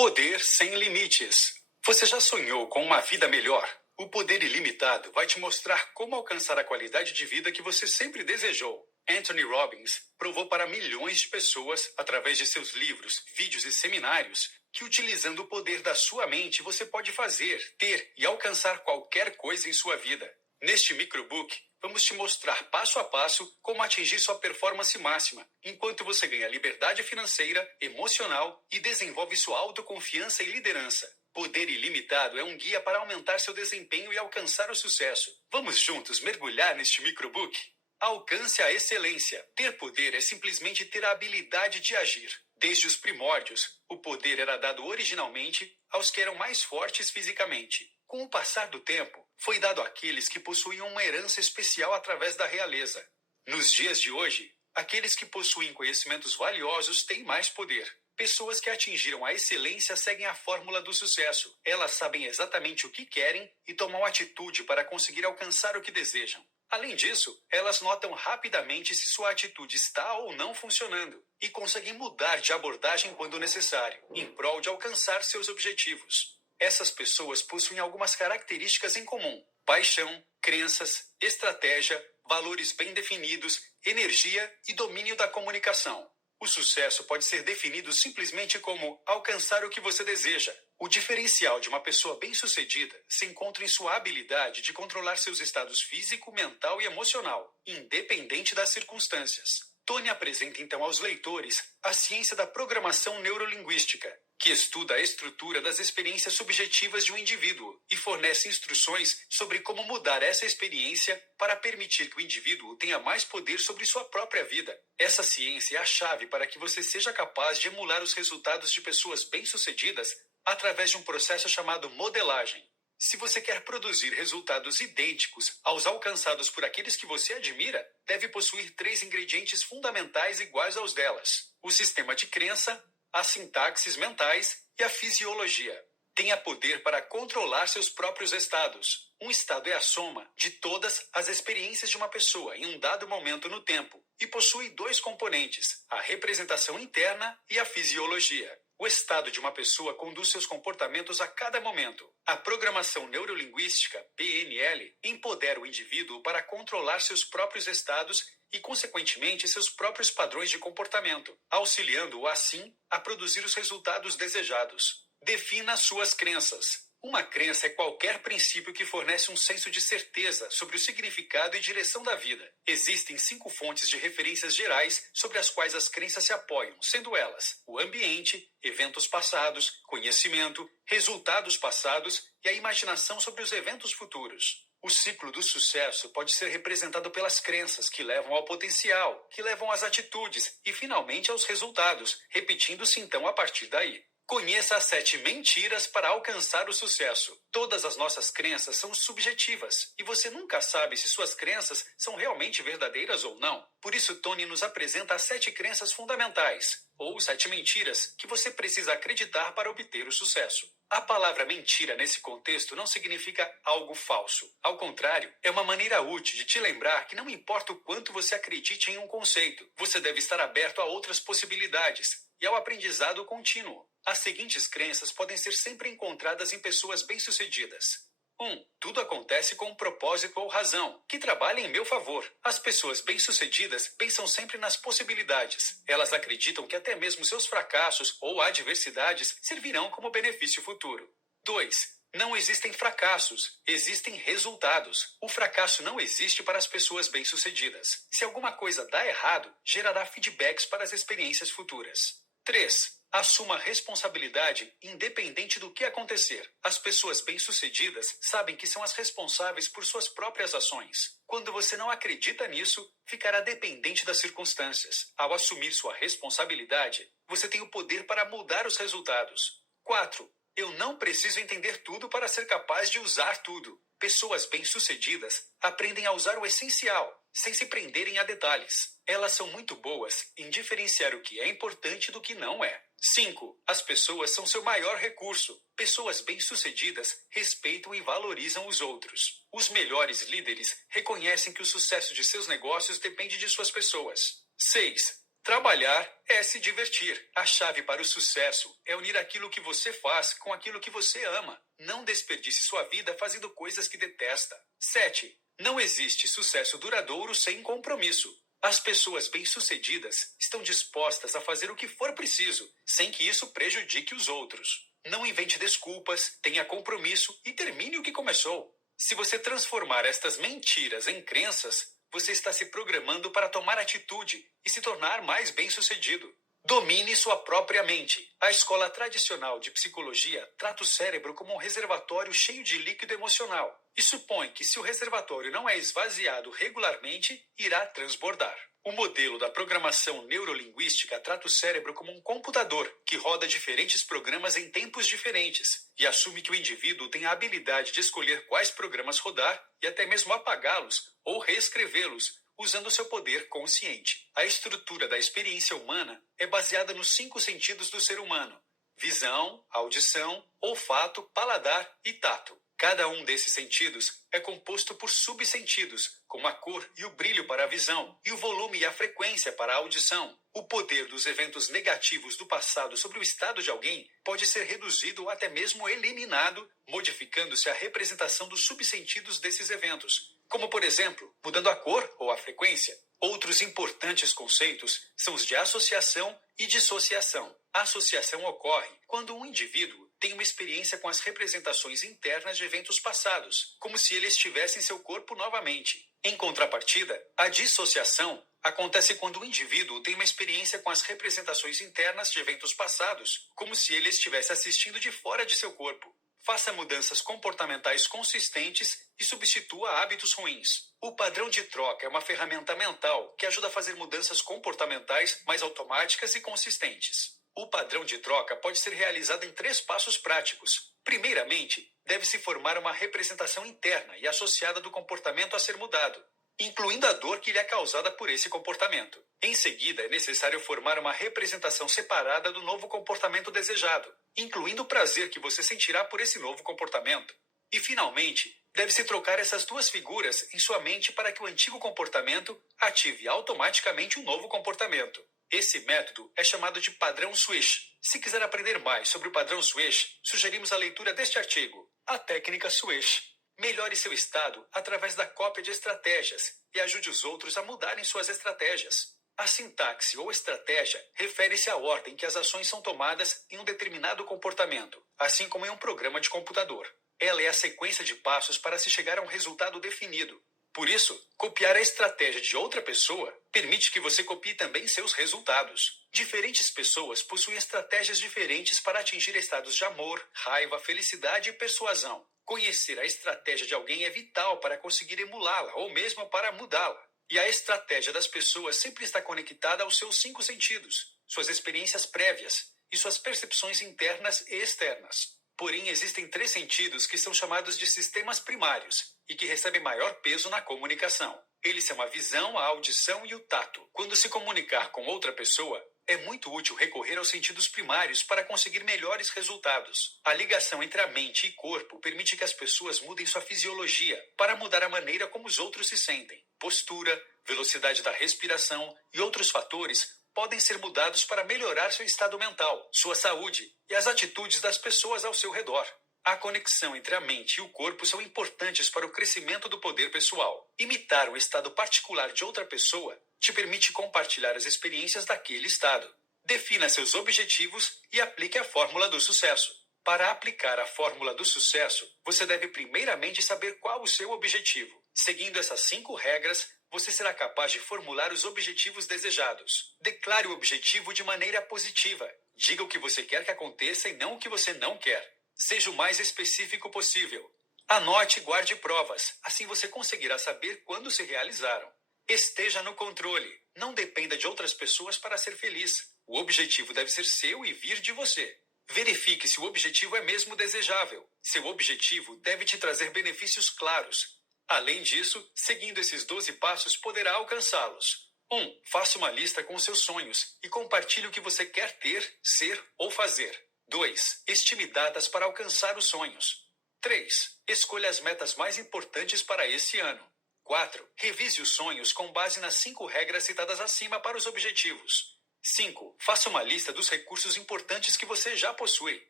Poder sem limites. Você já sonhou com uma vida melhor? O poder ilimitado vai te mostrar como alcançar a qualidade de vida que você sempre desejou. Anthony Robbins provou para milhões de pessoas, através de seus livros, vídeos e seminários, que utilizando o poder da sua mente você pode fazer, ter e alcançar qualquer coisa em sua vida. Neste microbook, vamos te mostrar passo a passo como atingir sua performance máxima, enquanto você ganha liberdade financeira, emocional e desenvolve sua autoconfiança e liderança. Poder Ilimitado é um guia para aumentar seu desempenho e alcançar o sucesso. Vamos juntos mergulhar neste microbook? Alcance a excelência. Ter poder é simplesmente ter a habilidade de agir. Desde os primórdios, o poder era dado originalmente aos que eram mais fortes fisicamente. Com o passar do tempo, foi dado àqueles que possuíam uma herança especial através da realeza. Nos dias de hoje, aqueles que possuem conhecimentos valiosos têm mais poder. Pessoas que atingiram a excelência seguem a fórmula do sucesso. Elas sabem exatamente o que querem e tomam atitude para conseguir alcançar o que desejam. Além disso, elas notam rapidamente se sua atitude está ou não funcionando e conseguem mudar de abordagem quando necessário, em prol de alcançar seus objetivos. Essas pessoas possuem algumas características em comum: paixão, crenças, estratégia, valores bem definidos, energia e domínio da comunicação. O sucesso pode ser definido simplesmente como alcançar o que você deseja. O diferencial de uma pessoa bem-sucedida se encontra em sua habilidade de controlar seus estados físico, mental e emocional, independente das circunstâncias. Tony apresenta então aos leitores a ciência da programação neurolinguística, que estuda a estrutura das experiências subjetivas de um indivíduo e fornece instruções sobre como mudar essa experiência para permitir que o indivíduo tenha mais poder sobre sua própria vida. Essa ciência é a chave para que você seja capaz de emular os resultados de pessoas bem-sucedidas através de um processo chamado modelagem. Se você quer produzir resultados idênticos aos alcançados por aqueles que você admira, deve possuir 3 ingredientes fundamentais iguais aos delas: o sistema de crença, as sintaxes mentais e a fisiologia. Tenha poder para controlar seus próprios estados. Um estado é a soma de todas as experiências de uma pessoa em um dado momento no tempo e possui 2 componentes: a representação interna e a fisiologia. O estado de uma pessoa conduz seus comportamentos a cada momento. A programação neurolinguística, PNL, empodera o indivíduo para controlar seus próprios estados e, consequentemente, seus próprios padrões de comportamento, auxiliando-o, assim, a produzir os resultados desejados. Defina suas crenças. Uma crença é qualquer princípio que fornece um senso de certeza sobre o significado e direção da vida. Existem 5 fontes de referências gerais sobre as quais as crenças se apoiam, sendo elas o ambiente, eventos passados, conhecimento, resultados passados e a imaginação sobre os eventos futuros. O ciclo do sucesso pode ser representado pelas crenças, que levam ao potencial, que levam às atitudes e, finalmente, aos resultados, repetindo-se então a partir daí. Conheça as 7 mentiras para alcançar o sucesso. Todas as nossas crenças são subjetivas e você nunca sabe se suas crenças são realmente verdadeiras ou não. Por isso, Tony nos apresenta as 7 crenças fundamentais, ou 7 mentiras, que você precisa acreditar para obter o sucesso. A palavra mentira nesse contexto não significa algo falso. Ao contrário, é uma maneira útil de te lembrar que não importa o quanto você acredite em um conceito, você deve estar aberto a outras possibilidades e ao aprendizado contínuo. As seguintes crenças podem ser sempre encontradas em pessoas bem-sucedidas. 1. Tudo acontece com um propósito ou razão, que trabalha em meu favor. As pessoas bem-sucedidas pensam sempre nas possibilidades. Elas acreditam que até mesmo seus fracassos ou adversidades servirão como benefício futuro. 2. Não existem fracassos, existem resultados. O fracasso não existe para as pessoas bem-sucedidas. Se alguma coisa dá errado, gerará feedbacks para as experiências futuras. 3. Assuma a responsabilidade independente do que acontecer. As pessoas bem-sucedidas sabem que são as responsáveis por suas próprias ações. Quando você não acredita nisso, ficará dependente das circunstâncias. Ao assumir sua responsabilidade, você tem o poder para mudar os resultados. 4. Eu não preciso entender tudo para ser capaz de usar tudo. Pessoas bem-sucedidas aprendem a usar o essencial, sem se prenderem a detalhes. Elas são muito boas em diferenciar o que é importante do que não é. 5. As pessoas são seu maior recurso. Pessoas bem-sucedidas respeitam e valorizam os outros. Os melhores líderes reconhecem que o sucesso de seus negócios depende de suas pessoas. 6. Trabalhar é se divertir. A chave para o sucesso é unir aquilo que você faz com aquilo que você ama. Não desperdice sua vida fazendo coisas que detesta. 7. Não existe sucesso duradouro sem compromisso. As pessoas bem-sucedidas estão dispostas a fazer o que for preciso, sem que isso prejudique os outros. Não invente desculpas, tenha compromisso e termine o que começou. Se você transformar estas mentiras em crenças, você está se programando para tomar atitude e se tornar mais bem-sucedido. Domine sua própria mente. A escola tradicional de psicologia trata o cérebro como um reservatório cheio de líquido emocional e supõe que se o reservatório não é esvaziado regularmente, irá transbordar. O modelo da programação neurolinguística trata o cérebro como um computador que roda diferentes programas em tempos diferentes e assume que o indivíduo tem a habilidade de escolher quais programas rodar e até mesmo apagá-los ou reescrevê-los, usando seu poder consciente. A estrutura da experiência humana é baseada nos 5 sentidos do ser humano: visão, audição, olfato, paladar e tato. Cada um desses sentidos é composto por subsentidos, como a cor e o brilho para a visão, e o volume e a frequência para a audição. O poder dos eventos negativos do passado sobre o estado de alguém pode ser reduzido ou até mesmo eliminado, modificando-se a representação dos subsentidos desses eventos, como, por exemplo, mudando a cor ou a frequência. Outros importantes conceitos são os de associação e dissociação. A associação ocorre quando um indivíduo tem uma experiência com as representações internas de eventos passados, como se ele estivesse em seu corpo novamente. Em contrapartida, a dissociação acontece quando o indivíduo tem uma experiência com as representações internas de eventos passados, como se ele estivesse assistindo de fora de seu corpo. Faça mudanças comportamentais consistentes e substitua hábitos ruins. O padrão de troca é uma ferramenta mental que ajuda a fazer mudanças comportamentais mais automáticas e consistentes. O padrão de troca pode ser realizado em 3 passos práticos. Primeiramente, deve-se formar uma representação interna e associada do comportamento a ser mudado, incluindo a dor que lhe é causada por esse comportamento. Em seguida, é necessário formar uma representação separada do novo comportamento desejado, incluindo o prazer que você sentirá por esse novo comportamento. E, finalmente, deve-se trocar essas 2 figuras em sua mente para que o antigo comportamento ative automaticamente um novo comportamento. Esse método é chamado de padrão Swish. Se quiser aprender mais sobre o padrão Swish, sugerimos a leitura deste artigo, A Técnica Swish. Melhore seu estado através da cópia de estratégias e ajude os outros a mudarem suas estratégias. A sintaxe ou estratégia refere-se à ordem que as ações são tomadas em um determinado comportamento, assim como em um programa de computador. Ela é a sequência de passos para se chegar a um resultado definido. Por isso, copiar a estratégia de outra pessoa permite que você copie também seus resultados. Diferentes pessoas possuem estratégias diferentes para atingir estados de amor, raiva, felicidade e persuasão. Conhecer a estratégia de alguém é vital para conseguir emulá-la ou mesmo para mudá-la. E a estratégia das pessoas sempre está conectada aos seus 5 sentidos, suas experiências prévias e suas percepções internas e externas. Porém, existem 3 sentidos que são chamados de sistemas primários e que recebem maior peso na comunicação. Eles são a visão, a audição e o tato. Quando se comunicar com outra pessoa, é muito útil recorrer aos sentidos primários para conseguir melhores resultados. A ligação entre a mente e corpo permite que as pessoas mudem sua fisiologia para mudar a maneira como os outros se sentem. Postura, velocidade da respiração e outros fatores podem ser mudados para melhorar seu estado mental, sua saúde e as atitudes das pessoas ao seu redor. A conexão entre a mente e o corpo são importantes para o crescimento do poder pessoal. Imitar o estado particular de outra pessoa te permite compartilhar as experiências daquele estado. Defina seus objetivos e aplique a fórmula do sucesso. Para aplicar a fórmula do sucesso, você deve primeiramente saber qual o seu objetivo. Seguindo essas 5 regras, você será capaz de formular os objetivos desejados. Declare o objetivo de maneira positiva. Diga o que você quer que aconteça e não o que você não quer. Seja o mais específico possível. Anote e guarde provas. Assim você conseguirá saber quando se realizaram. Esteja no controle. Não dependa de outras pessoas para ser feliz. O objetivo deve ser seu e vir de você. Verifique se o objetivo é mesmo desejável. Seu objetivo deve te trazer benefícios claros. Além disso, seguindo esses 12 passos, poderá alcançá-los. 1. Faça uma lista com seus sonhos e compartilhe o que você quer ter, ser ou fazer. 2. Estime datas para alcançar os sonhos. 3. Escolha as metas mais importantes para esse ano. 4. Revise os sonhos com base nas 5 regras citadas acima para os objetivos. 5. Faça uma lista dos recursos importantes que você já possui.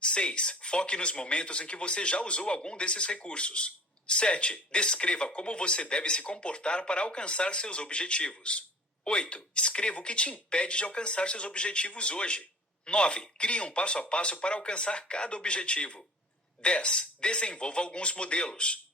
6. Foque nos momentos em que você já usou algum desses recursos. 7. Descreva como você deve se comportar para alcançar seus objetivos. 8. Escreva o que te impede de alcançar seus objetivos hoje. 9. Crie um passo a passo para alcançar cada objetivo. 10. Desenvolva alguns modelos.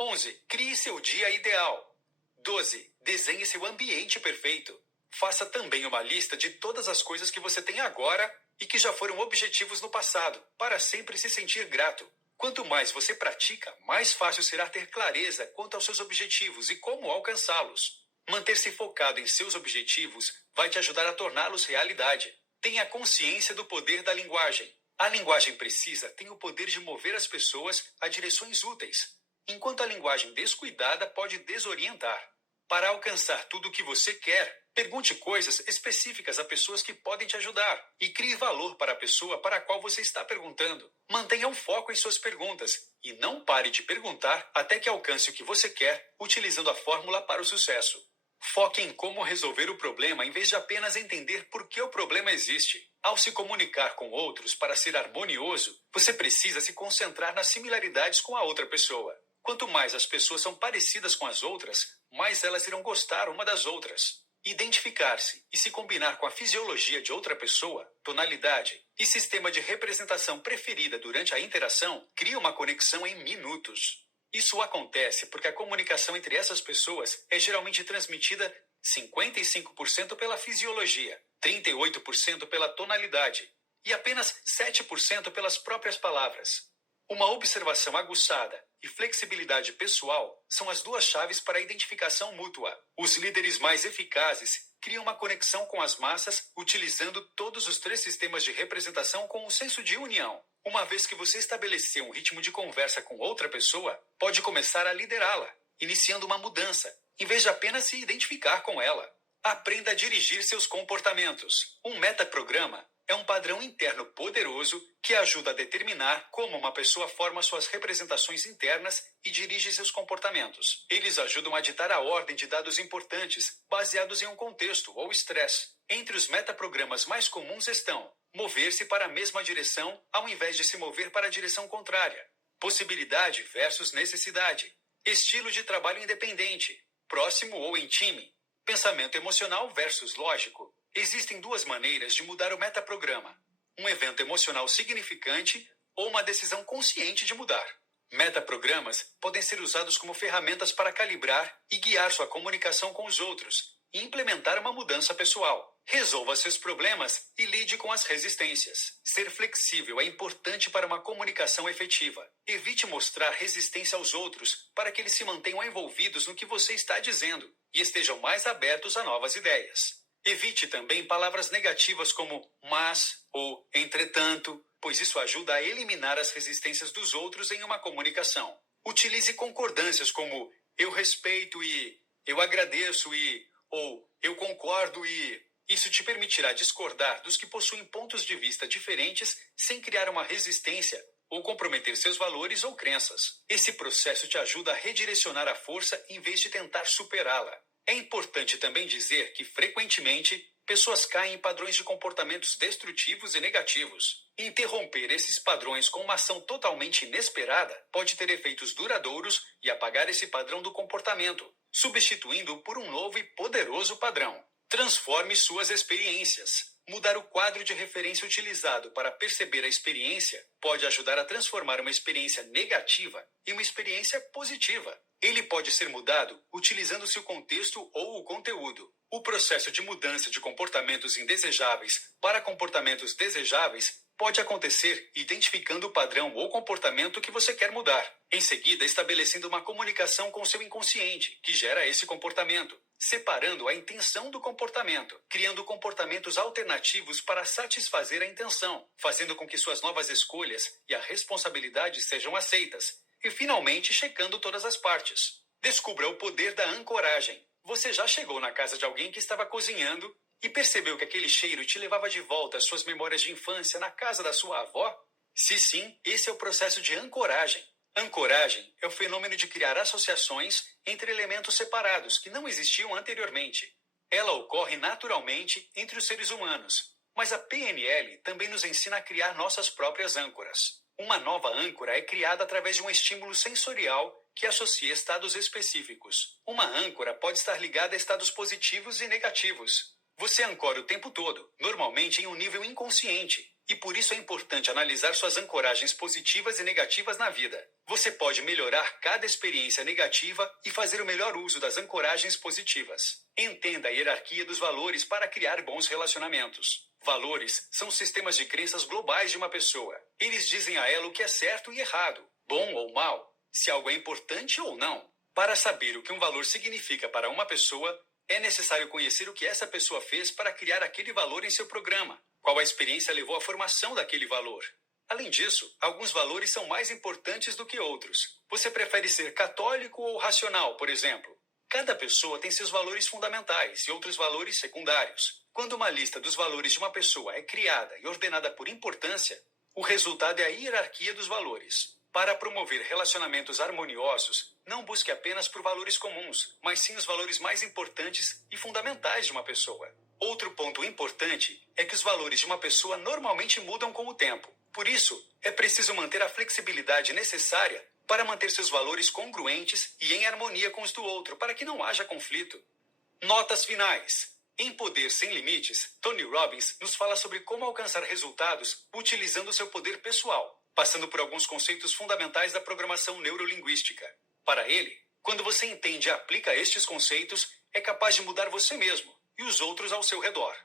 11. Crie seu dia ideal. 12. Desenhe seu ambiente perfeito. Faça também uma lista de todas as coisas que você tem agora e que já foram objetivos no passado, para sempre se sentir grato. Quanto mais você pratica, mais fácil será ter clareza quanto aos seus objetivos e como alcançá-los. Manter-se focado em seus objetivos vai te ajudar a torná-los realidade. Tenha consciência do poder da linguagem. A linguagem precisa tem o poder de mover as pessoas a direções úteis, enquanto a linguagem descuidada pode desorientar. Para alcançar tudo o que você quer, pergunte coisas específicas a pessoas que podem te ajudar e crie valor para a pessoa para a qual você está perguntando. Mantenha o foco em suas perguntas e não pare de perguntar até que alcance o que você quer, utilizando a fórmula para o sucesso. Foque em como resolver o problema em vez de apenas entender por que o problema existe. Ao se comunicar com outros para ser harmonioso, você precisa se concentrar nas similaridades com a outra pessoa. Quanto mais as pessoas são parecidas com as outras, mais elas irão gostar uma das outras. Identificar-se e se combinar com a fisiologia de outra pessoa, tonalidade e sistema de representação preferida durante a interação cria uma conexão em minutos. Isso acontece porque a comunicação entre essas pessoas é geralmente transmitida 55% pela fisiologia, 38% pela tonalidade e apenas 7% pelas próprias palavras. Uma observação aguçada e flexibilidade pessoal são as duas chaves para a identificação mútua. Os líderes mais eficazes criam uma conexão com as massas utilizando todos os 3 sistemas de representação com um senso de união. Uma vez que você estabeleceu um ritmo de conversa com outra pessoa, pode começar a liderá-la, iniciando uma mudança, em vez de apenas se identificar com ela. Aprenda a dirigir seus comportamentos. Um metaprograma é um padrão interno poderoso que ajuda a determinar como uma pessoa forma suas representações internas e dirige seus comportamentos. Eles ajudam a ditar a ordem de dados importantes, baseados em um contexto ou estresse. Entre os metaprogramas mais comuns estão mover-se para a mesma direção ao invés de se mover para a direção contrária, possibilidade versus necessidade, estilo de trabalho independente, próximo ou em time, pensamento emocional versus lógico. Existem 2 maneiras de mudar o metaprograma: um evento emocional significante ou uma decisão consciente de mudar. Metaprogramas podem ser usados como ferramentas para calibrar e guiar sua comunicação com os outros e implementar uma mudança pessoal. Resolva seus problemas e lide com as resistências. Ser flexível é importante para uma comunicação efetiva. Evite mostrar resistência aos outros para que eles se mantenham envolvidos no que você está dizendo e estejam mais abertos a novas ideias. Evite também palavras negativas como mas ou entretanto, pois isso ajuda a eliminar as resistências dos outros em uma comunicação. Utilize concordâncias como eu respeito e eu agradeço e ou eu concordo e... Isso te permitirá discordar dos que possuem pontos de vista diferentes sem criar uma resistência ou comprometer seus valores ou crenças. Esse processo te ajuda a redirecionar a força em vez de tentar superá-la. É importante também dizer que, frequentemente, pessoas caem em padrões de comportamentos destrutivos e negativos. Interromper esses padrões com uma ação totalmente inesperada pode ter efeitos duradouros e apagar esse padrão do comportamento, substituindo-o por um novo e poderoso padrão. Transforme suas experiências. Mudar o quadro de referência utilizado para perceber a experiência pode ajudar a transformar uma experiência negativa em uma experiência positiva. Ele pode ser mudado utilizando-se o contexto ou o conteúdo. O processo de mudança de comportamentos indesejáveis para comportamentos desejáveis pode acontecer identificando o padrão ou comportamento que você quer mudar. Em seguida, estabelecendo uma comunicação com seu inconsciente, que gera esse comportamento, separando a intenção do comportamento, criando comportamentos alternativos para satisfazer a intenção, fazendo com que suas novas escolhas e a responsabilidade sejam aceitas, e finalmente checando todas as partes. Descubra o poder da ancoragem. Você já chegou na casa de alguém que estava cozinhando e percebeu que aquele cheiro te levava de volta às suas memórias de infância na casa da sua avó? Se sim, esse é o processo de ancoragem. Ancoragem é o fenômeno de criar associações entre elementos separados que não existiam anteriormente. Ela ocorre naturalmente entre os seres humanos, mas a PNL também nos ensina a criar nossas próprias âncoras. Uma nova âncora é criada através de um estímulo sensorial que associa estados específicos. Uma âncora pode estar ligada a estados positivos e negativos. Você ancora o tempo todo, normalmente em um nível inconsciente, e por isso é importante analisar suas ancoragens positivas e negativas na vida. Você pode melhorar cada experiência negativa e fazer o melhor uso das ancoragens positivas. Entenda a hierarquia dos valores para criar bons relacionamentos. Valores são sistemas de crenças globais de uma pessoa. Eles dizem a ela o que é certo e errado, bom ou mal, se algo é importante ou não. Para saber o que um valor significa para uma pessoa, é necessário conhecer o que essa pessoa fez para criar aquele valor em seu programa. Qual a experiência levou à formação daquele valor? Além disso, alguns valores são mais importantes do que outros. Você prefere ser católico ou racional, por exemplo? Cada pessoa tem seus valores fundamentais e outros valores secundários. Quando uma lista dos valores de uma pessoa é criada e ordenada por importância, o resultado é a hierarquia dos valores. Para promover relacionamentos harmoniosos, não busque apenas por valores comuns, mas sim os valores mais importantes e fundamentais de uma pessoa. Outro ponto importante é que os valores de uma pessoa normalmente mudam com o tempo. Por isso, é preciso manter a flexibilidade necessária para manter seus valores congruentes e em harmonia com os do outro, para que não haja conflito. Notas finais. Em Poder Sem Limites, Tony Robbins nos fala sobre como alcançar resultados utilizando seu poder pessoal, passando por alguns conceitos fundamentais da programação neurolinguística. Para ele, quando você entende e aplica estes conceitos, é capaz de mudar você mesmo e os outros ao seu redor.